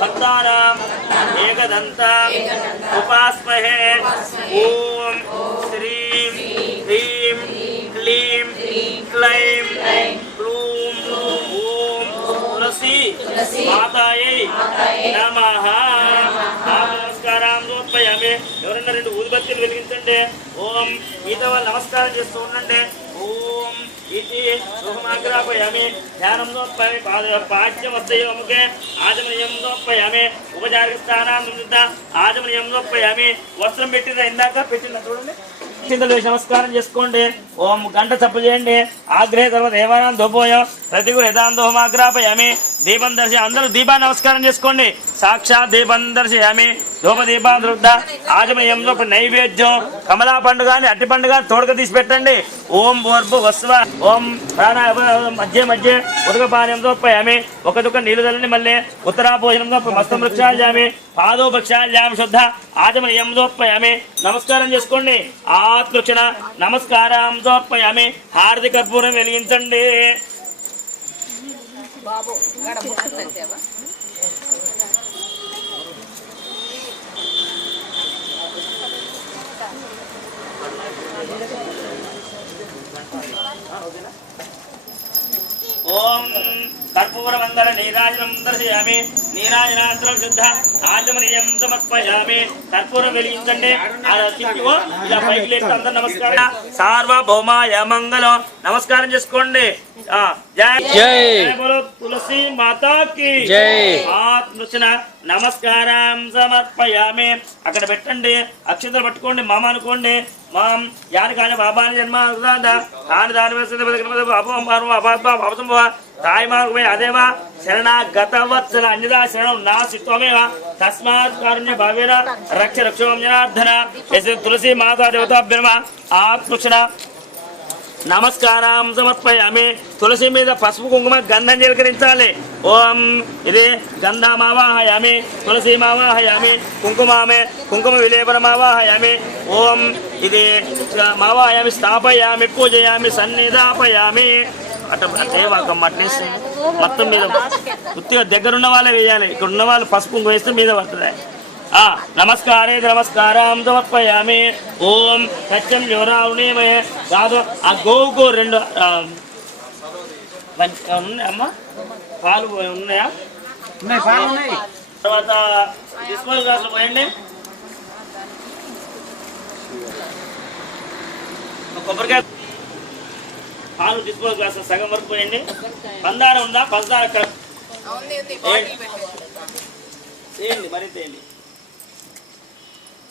भक्तानाम् एकदन्ताम् उपास्महे। ओम श्रीं ह्रीं क्लीं क्लैं क्लूं ओम तुलसी मातायै नमः। నమస్కారం సమర్పయామి। ఎవరన్నా రెండు ఊదుబత్తీలు వెలిగించండి। ఓం ఈతవ నమస్కారం చేస్తూ ఉండండి। ఓం इति सुखमाग्रापयामि। ध्यानं समर्पयामि। पाद्यमस्तयोमुखे आचमनीयं समर्पयामि। उपचारिकस्थानां आचमनीयं समर्पयामि। वस्त्रं పెట్టిన ఇందాక పెట్టిన చూడండి చింతలు నమస్కారం చేసుకోండి। ఓం గంట చప్పు చేయండి। ఆగ్రహ సర్వ దేవానాం ధూపోయ ప్రతిగురు యథాంధోమాగ్రాపయామి। దీపం దర్శి అందరూ దీపాన్ని నమస్కారం చేసుకోండి। సాక్షాత్ దీపం దర్శయామి। ధూప దీపాంతరుద్ధ ఆచమనీయంలో నైవేద్యం కమలా పండుగ అట్టి పండుగ తోడక తీసి పెట్టండి। ఓం భూర్భు వస్వ ఓం ప్రాణాయ మధ్య మధ్య ఉదకపానీయం సమర్పయామి। ఒక దుఃఖ నీళ్ళు చల్లండి। మళ్ళీ ఉత్తరా భోజనం మస్తం వృక్షాల్యామి పాదో భక్షాల్యామి శుద్ధ ఆచమనీయం సమర్పయామి। నమస్కారం చేసుకోండి। ఆత్మక్షణ నమస్కారం సమర్పయామి। హారతి కర్పూరం వెలిగించండి। ओम कर्पूरमंगल नीराजनं दर्शयामि। नीराजनांतरं शुद्ध आचमनीयं समर्पयामि। कर्पूरं వెలిగించండి। ఆ చిట్టివో ఇలా పైకి లేపి అందరూ నమస్కారం। సార్వభౌమాయ మంగళం నమస్కారం చేసుకోండి। జై జై బోలో తులసి మాతా की జై। ఆత్మృచన నమస్కారం సమర్పయామి। అక్కడ పెట్టండి। అక్షంతలు పట్టుకోండి। మామ అనుకోండి। మాం యాని కాని బాబాని జన్మ దాని దాని తాయిమార్గమే అదేవా శరణాగతవత్సల అన్యదా శరణం నాసి త్వమేవ తస్మాత్ కారుణ్య భావేన రక్ష రక్షోం జనార్దన। తులసి మాతా దేవతాభ్యర్మ ఆత్మక్షణ నమస్కారం సమర్పయామి। తులసి మీద పసుపు కుంకుమ గంధం చిలకరించాలి। ఓం ఇది గంధమావాహయామి తులసీమావాహయామి కుంకుమామే కుంకుమ విలేపనమావాహయామి। ఓం ఇది మావాహయామి స్థాపయామి పూజయామి సన్నిధాపయామి। అట్లా మొత్తం మీద ఉత్తిగా దగ్గరున్న వాళ్ళే వేయాలి। ఇక్కడ ఉన్న వాళ్ళు పసుపు కుంకుమ వేస్తే మీద పడుతుంది। నమస్కారే నమస్కారం సమర్పయామి। ఓం సత్యం యువరావుణీమయ కాదు ఆ గోవుకు రెండు ఉన్నాయమ్మా పాలు ఉన్నాయా? తర్వాత డిస్పోజల్ గ్లాసులు పోయండి। కొబ్బరికాయ పాలు డిస్పోజల్ గ్లాసులు సగం వరకు పోయండి। పందార ఉందా? పందార చేయండి మరీ చేయండి।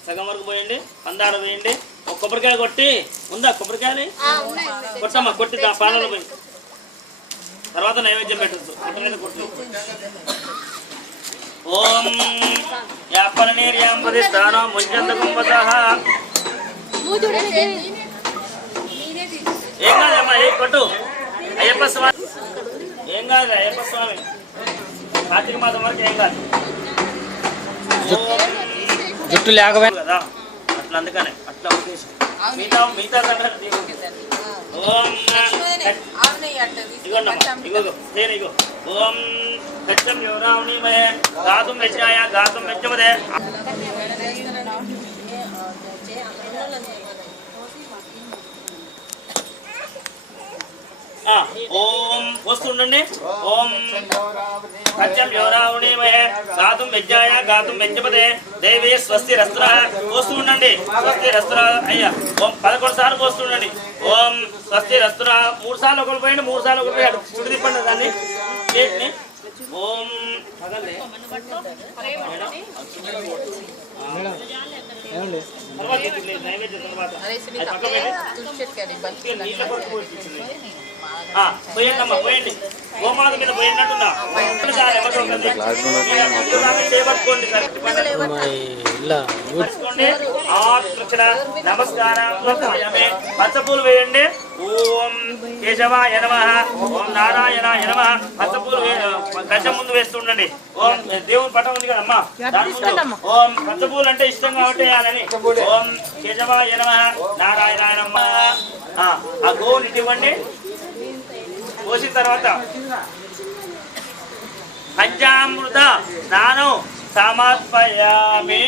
సగం వరకు పోయండి। పందార వేయండి। ఒక కొబ్బరికాయ కొట్టి ఉందా? కొబ్బరికాయని కొట్టమ్మా కొట్టి పాలలో పోయి తర్వాత నైవేద్యం పెట్టచ్చు। కొట్టు ఓం యాపనీర్యాం ప్రతిష్టానో ముంచందకుంపతః ఏం కాదమ్మా ఏ కొట్టు అయ్యప్ప స్వామి ఏం కాదు అయ్యప్ప స్వామి కార్తీక మాసం వరకు ఏం కాదు। జుట్టు లేకపోయి కదా అట్లా అందుకనే అట్లా ఉద్దేశం మిగతా మిగతా సంగతి ఓం ఇగో ఓం సత్యం యువరావుణీమయ గాతుం వెచ్చాయ గాతుం వెచ్చమదే। ఓం వస్తుండండి। ఓం సత్యం యువరావుణీమయ గాతుం వెజ్జాయ గాతుం వెంచపదే దేవీ స్వస్తి రస్త్ర పోస్తూ ఉండండి। స్వస్తి రస్త్ర అయ్యా ఓం 11 సార్లు పోస్తూ ఉండండి। ఓం స్వస్తి రస్త్ర 3 సార్లు ఒకరు పోయండి 3 సార్లు ఒకరు పోయి చుడి తిప్పండి దాన్ని చేతిని। ఓం నైవేద్యం తర్వాత పోయండి అమ్మా పోయండి। గోమాత మీద పోయినట్టున్నా నమస్కారం పచ్చపూలు వేయండి। ఓం కేశవాయ నమః ఓం నారాయణాయ నమః పచ్చపూలు గంట ముందు వేస్తుండండి। ఓం దేవుని పటం ఉంది కదమ్మా ఓం పచ్చపూలు అంటే ఇష్టం కాబట్టి వేయాలని। ఓం కేశవాయ నమః నారాయణాయ నమః। ఆ గోవుని ఇవ్వండి। పోసిన తర్వాత పంచామృత స్నానం సమర్పయామి.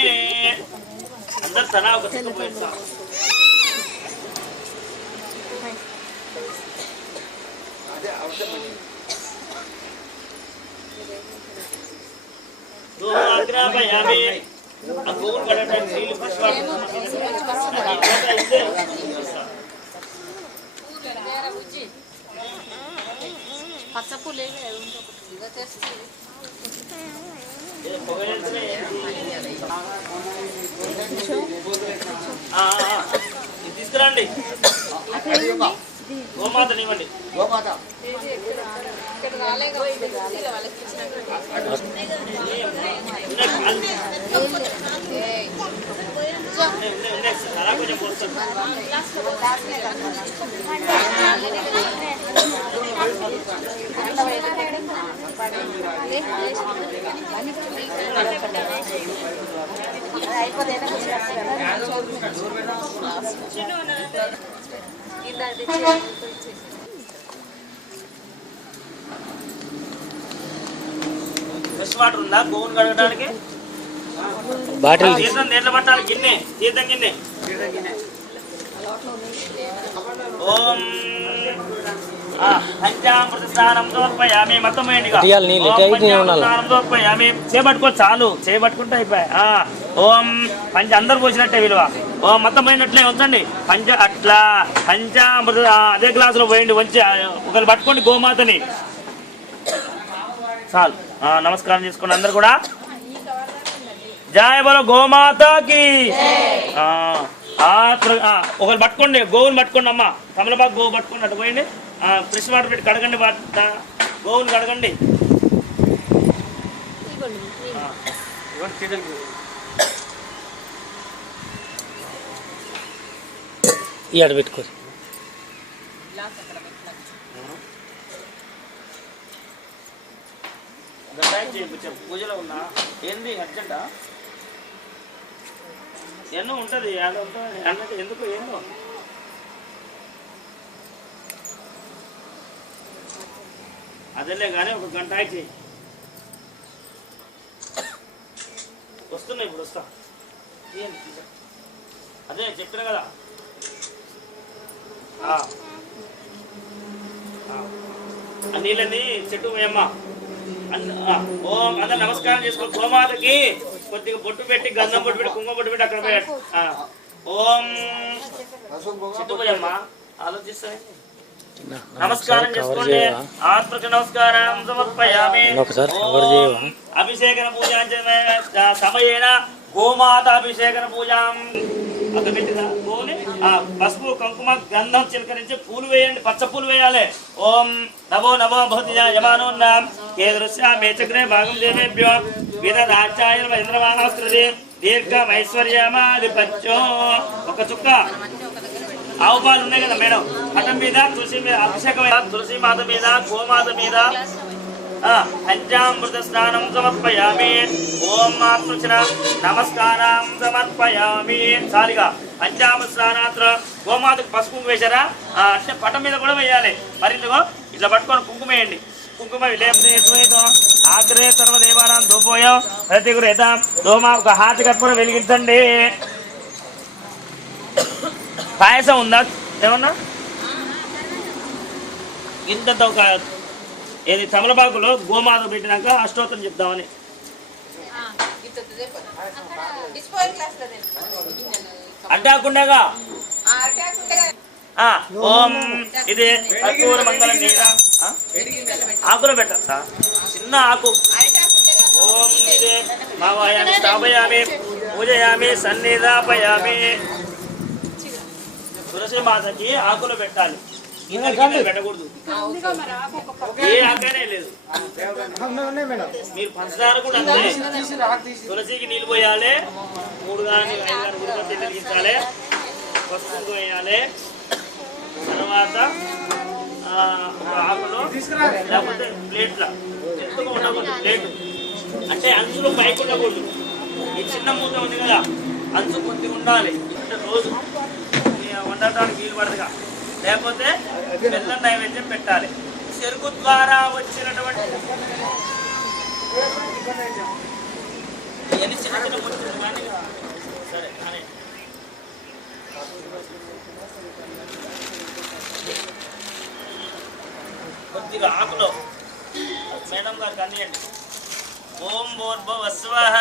అందరు తన ఒక చిక్కపోయిస్తా. అగ్రాపయామి. ఆ గోవును కడగడానికి నీళ్ళు తీసుకురండి. గోమాతని ఇవ్వండి. గోమాత అలా కొంచెం పోస్తాను. ఫ్రెష్ వాటర్ ఉందా గోవును కడగడానికి? బాటిల్ తీర్థం దేంట్లో పట్టాలి? గిన్నె, తీర్థం గిన్నె. ఓం పంచామృత స్నానం సమర్పయామి. మొత్తం సమర్పయామి. చేపట్టుకో, చాలు చేయబట్టుకుంటే అయిపోయా. ఓం పంచ అందరు పోసినట్టే విలువ. ఓం మొత్తం పోయినట్లే ఉంచండి. పంచ అట్లా పంచామృత అదే గ్లాసులో పోయండి. మంచి ఒకరు పట్టుకోండి గోమాతని. చాలు. నమస్కారం చేసుకోండి అందరు కూడా. జయ బలో గోమాతకి. ఒకరు పట్టుకోండి, గోవుని పట్టుకోండి అమ్మ. తమలపాకు గోవు పట్టుకోండి. అటు పోయండి. ఫ్రెష్ వాటర్ పెట్టి కడగండి. గోవుని కడగండి. ఇయాడ పెట్టుకోరు. పూజలో ఉన్నా ఏంది అర్జెంటా? ఎన్నో ఉంటుంది అన్నట్టు ఎందుకు ఏందో. అదేలే కానీ ఒక గంట ఆగి వస్తున్నా. ఇప్పుడు వస్తా. అదే చెప్పిన కదా. నీళ్ళని చెట్టు పోయమ్మా. ఓం అందరు నమస్కారం చేసుకో. గోమాతకి కొద్దిగా బొట్టు పెట్టి, గంధం బొట్టు పెట్టి, కుంకుమ బొట్టు పెట్టి అక్కడ పోయాడు. ఓం చెట్టు పోయమ్మా. ఆలోచిస్తా. నమస్కారం చేసుకోండి. ఆత్మక నమస్కారం సమర్పయామి. అభిషేకన పూజ సమయేన గోమాత అభిషేకన పూజ. అక్కడ పెట్టిన గోని పసుపు కుంకుమ గంధం చిలకరించి పూలు వేయండి. పచ్చ పూలు వేయాలి. ఓం నమో నమో భవతి యమానోన్నాం కేదృశ్యా మేచగ్రే భాగం దేవేభ్యో వీరరాజ్యాయ ఇంద్రవాణాస్కృతి దీర్ఘమైశ్వర్యమాధిపత్యో. ఒక చుక్క ఆవు పాలు ఉన్నాయి కదా మేడం, పటం మీద తులసి మీద అభిషేకం. తులసి మాత మీద, గోమాత మీద పంచామృత స్నానం సమర్పయామి. ఓం ఆత్మచన నమస్కారం సమర్పయామి. సారిగా పంచామృత స్నానాత్ర గోమాతకు పసుపు వేశారా? అంటే పటం మీద కూడా వేయాలి. మరింతగా ఇట్లా పట్టుకొని కుంకుమ వేయండి. కుంకుమ విలేపం ఆగ్రే సర్వదేవానాం ధూపోయం ప్రతిగురేతాం దోమ. ఒక హాతి కర్పూరం వెలిగించండి. పాయసం ఉందా ఏమన్నా? ఇంత ఒక ఏది తమలపాకులో గోమాత పెట్టినాక అష్టోత్తరం చెప్దామని. అడ్డాకుండగా ఓం ఇది కర్పూర మంగళ నీడ ఆకులో పెట్టాలి సార్, చిన్న ఆకు. ఓం ఇది మావాయామి స్థాపయామి పూజయామి సన్నిధాపయామి. తులసి మాతకి ఆకులు పెట్టాలి, పెట్టకూడదు. ఏ ఆకనే లేదు. మీరు పంచదార కూడా అంతే. తులసికి నీళ్ళు పోయాలి, 3 కానీ 5 కానీ గుడికి వెలిగించాలి, పసుపు వేయాలి. తర్వాత ఆకులో లేకపోతే ప్లేట్ల ఎంతగా ఉండకూడదు. ప్లేట్ అంటే అంచులో పైకి ఉండకూడదు. ఈ చిన్న మూత ఉంది కదా, అంచు కొద్దిగా ఉండాలి. అంటే రోజు వండటానికి వీలు పడదుగా. లేకపోతే బెల్లం నైవేద్యం పెట్టాలి. చెరుకు ద్వారా వచ్చినటువంటి ఇవన్నీ చిన్న చిన్న ముట్టులు ఇవన్నీ సరే అని కొద్దిగా ఆకులో మేడం గారు కనియండి. ఓం భూర్భువస్వః.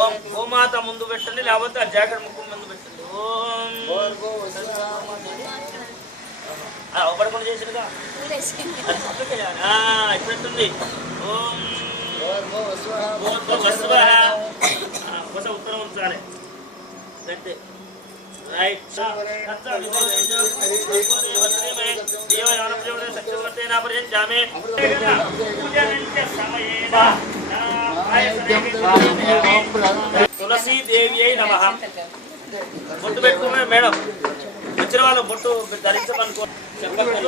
ఓం భూమాత ముందు పెట్టండి, లేకపోతే ఆ జాకెట్ ముక్కు ముందు పెట్టండి. ఓం ఒకటి కూడా చేసినగా ఇప్పుడు ఎట్టుంది. ఓం భూర్భువస్వః. కొంచెం ఉత్తరం ఉంచాలి అంతే. రైట్ తులసీదేవి అయి నమః. బొట్టు పెట్టుకోమే మేడం, వచ్చిన వాళ్ళు బొట్టు ధరించమనుకో చెప్పండి.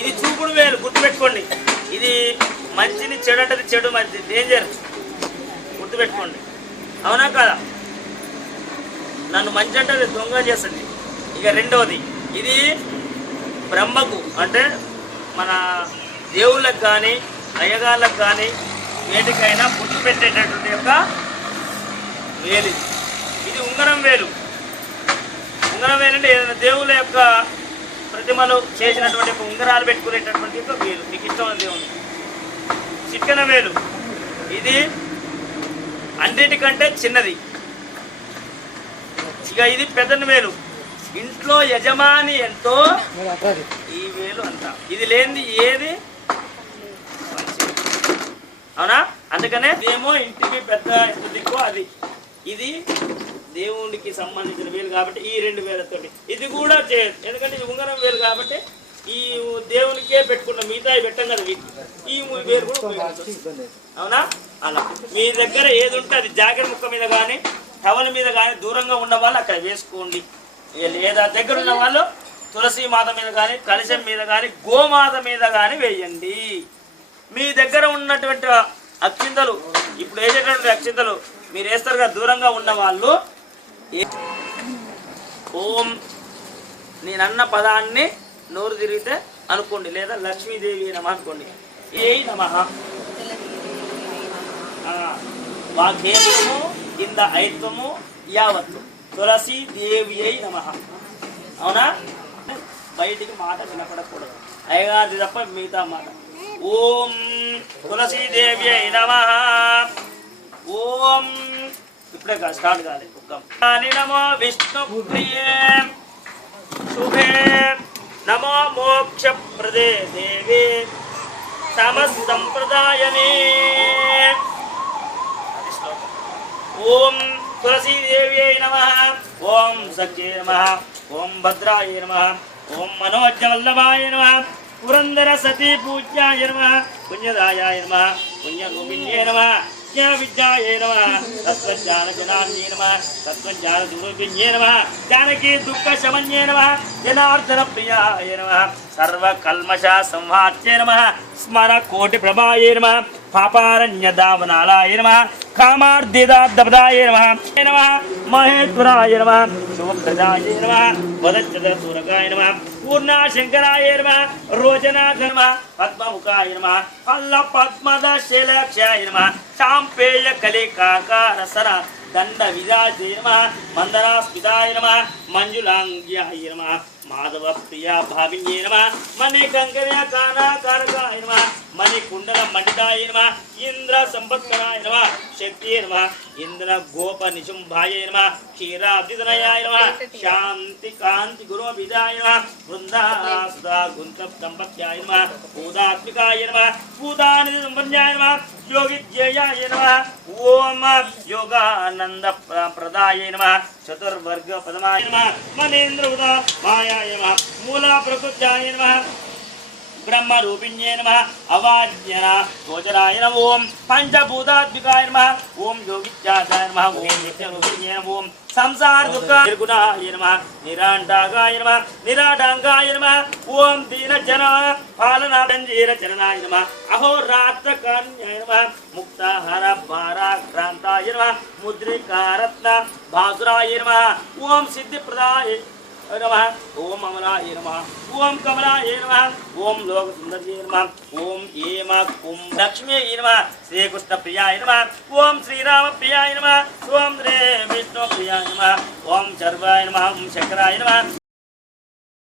ఇది చూపుడు వేలు, గుర్తు పెట్టుకోండి. ఇది మంచిని చెడు అంటే చెడు, మంచి డేంజర్, గుర్తు పెట్టుకోండి. అవునా కాదా? నన్ను మంచి అంటే అది దొంగ చేస్తుంది. ఇక రెండవది, ఇది బ్రహ్మకు అంటే మన దేవుళ్ళకు కానీ అయ్యగాళ్ళకు కానీ వేటికైనా పుట్టు పెట్టేటటువంటి యొక్క వేలు. ఇది ఉంగరం వేలు. ఉంగరం వేలు అంటే ఏదైనా దేవుళ్ళ యొక్క ప్రతిమలు చేసినటువంటి యొక్క ఉంగరాలు పెట్టుకునేటటువంటి యొక్క వేలు, మీకు ఇష్టమైన దేవుని. చిట్కన వేలు, ఇది అన్నిటికంటే చిన్నది. ఇక ఇది పెద్దని వేలు. ఇంట్లో యజమాని ఎంతో ఈ వేలు అంత. ఇది లేనిది ఏది అవునా? అందుకనే ఇదేమో ఇంటికి పెద్ద ఎంత దిక్కో అది. ఇది దేవునికి సంబంధించిన వేలు కాబట్టి ఈ 2 వేలతోటి ఇది కూడా చేయదు. ఎందుకంటే ఇది ఉంగరం వేలు కాబట్టి ఈ దేవునికే పెట్టుకున్న మిగతా పెట్టం కదా వీటికి. ఈ వేలు కూడా ఉపయోగించవచ్చు. అవునా? అలా మీ దగ్గర ఏది ఉంటే అది జాకెట్ ముక్క మీద కానీ టవల్ మీద కానీ దూరంగా ఉన్న వాళ్ళు అక్కడ వేసుకోండి. లేదా దగ్గర ఉన్న వాళ్ళు తులసి మాత మీద కానీ కలశం మీద కానీ గోమాత మీద కానీ వేయండి. మీ దగ్గర ఉన్నటువంటి అక్షింతలు, ఇప్పుడు వేసేటువంటి అక్షింతలు మీరు వేస్తారు కదా, దూరంగా ఉన్న వాళ్ళు ఓం నేనన్న పదాన్ని నోరు తిరిగితే అనుకోండి, లేదా లక్ష్మీదేవి నమః అనుకోండి. ఏ నమః వాకేత్వము కింద ఐత్వము యావత్తు తులసి దేవి అయి నమః. అవునా? బయటికి మాట వినపడకూడదు, అయ్యగాది తప్ప మిగతా మాట. ఓం తులసి దేవి అయి నమః. ఓం ఇప్పుడే కాదు, స్టార్ట్ కాదు. నమో విష్ణు ప్రియే శుభే నమో మోక్ష ప్రదే దేవి సమస్తంప్రదాయనే. ఓం తులసీదేవ్యై నమః. ఓం సఖ్యే నమః. ఓం భద్రాయ నమః. ఓం మనోజ్వల్లభాయ నమః. పురందర సతీ పూజ్యాయ నమః. పుణ్యదాయాయ నమః. పుణ్యరూపిణ్యే నమః. విద్యాయ నమః. తత్వజ్ఞాన జనాన్యే నమః. తత్వజ్ఞాన స్వరూపిణ్యే నమః. జానకీ దుఃఖ శమన్యే నమః. జనార్దన ప్రియాయ నమః. సర్వ కల్మష సంహార్యే నమః. స్మర కోటి ప్రభాయే నమః. పాపారణ్యదావనాలాయ నమః. కామార్దిదాబ్దాయ నమః. మహేశ్వరాయ నమః. శుభప్రదాయ నమః. వదచ్చదూరకాయ నమః. పూర్ణశంకరాయ నమః. రోచనాథ నమః. పద్మముఖాయ నమః. అల్ల పద్మద శైలక్షాయ నమః. చాంపేయ కలికాకార సర దండ విరాజే నమః. మందరాస్మితాయ నమః. మంజులాంగ్యాయ నమః. మాధవ ప్రియా భావిన్యే నమః. మణికంకర్య కానాకారకాయ నమః. మణికుండల మండితాయ నమః. ఇంద్ర సంపత్కరాయ నమః. శక్తియే నమః. ఇంద్ర గోప నిశుంభాయ నమః. క్షీరాబ్దితనయాయ నమః. శాంతి కాంతి గురోభిదాయ నమః. వృందాసుదా గుంత దంపత్యాయ నమః. భూతాత్మికాయ నమః. భూతానిధి సంపన్యాయ నమః. యోగిజ్యేయాయ నమః. ఓం యోగానంద ప్రదాయ నమః. చతుర్వర్గ పదమాయ నమః. మనేంద్ర ఉదా మాయాయ నమః. మూల ప్రకృత్యాయ నమః. బ్రహ్మరూపిణ్యే నమః. అవాజ్ఞన గోచరాయ నమః. ఓం పంచభూతాత్మికాయ నమః. ఓం యోగిత్యాయ నమః. ఓం నిత్యరూపిణ్యే నమః. ఓం సంసార దుఃఖ నిర్గుణాయ నమః. నిరాండాగాయ నమః. నిరాడాంగాయ నమః. ఓం దీన జన పాలనారంజీర చరణాయ నమః. అహోరాత్ర కన్యాయ నమః. ముక్తాహార భారాక్రాంతాయ నమః. ముద్రికారత్న భాసురాయ నమః. ఓం సిద్ధిప్రదాయ नमः ओम अमलाय नमः ओम कमलाय नमः ओम लोक सुंदर्ये नमः ओम एम कुंभ लक्ष्मी नमः श्री कृष्ण प्रियाय नमः ओम श्री राम प्रियाय नमः ओम श्री विष्णु प्रियाय नमः ओम सर्वाय नमः ओम शंकराय नमः